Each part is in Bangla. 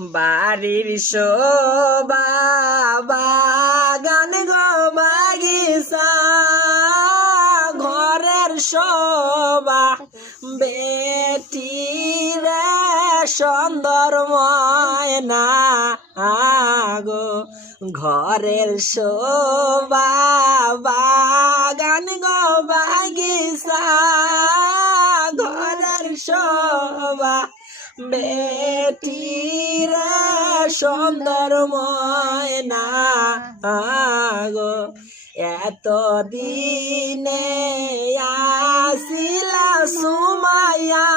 বাড়ির শোভা বাগান গো বাগিচা, ঘরের শোভা বেটির সুন্দর ময়না গো, ঘরের শোভা বাগান গো বাগিচা, ঘরের শোভা বেটির সুন্দর ময়না গো, এত দিনে আসিলা সুমাইয়া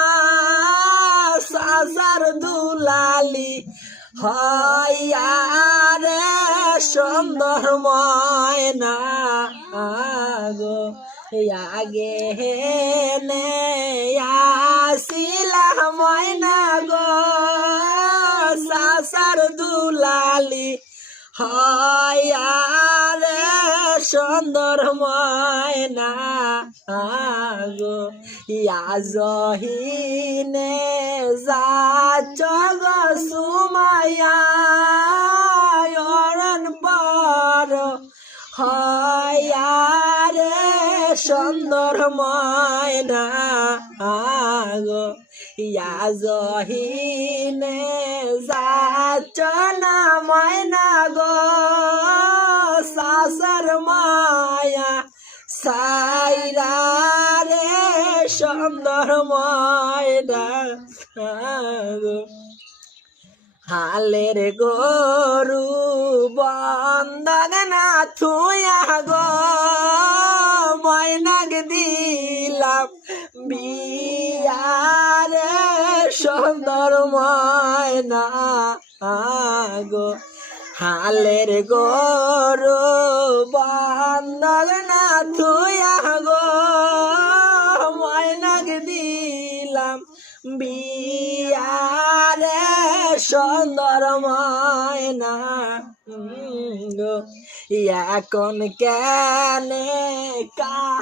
সাসার দুলালি হইয়া রে সুন্দর ময়না গো, আগে নে আসিলা ময়না গো, সাসার দুলালি হইয়া রে সুন্দর ময়না গো, জহিনে যাচ্ছ গো সুমাইয়া অরণ পর হইয়া রে সুন্দর ময়না গো, জহিনে যাচ্ছ না ময়না গো, সাসার মায়া সাইরা রে সুন্দর ময়না গো, হালের গরু বন্ধন না থুয়া গো, ময়নাক দিলাম বিয়ারে সুন্দর ময়না গো, হালের গরু বন্ধন না থুয়া গো, ময়নাক দিলাম বিয়ারে সুন্দর ময়না গো, এখন কেনে কা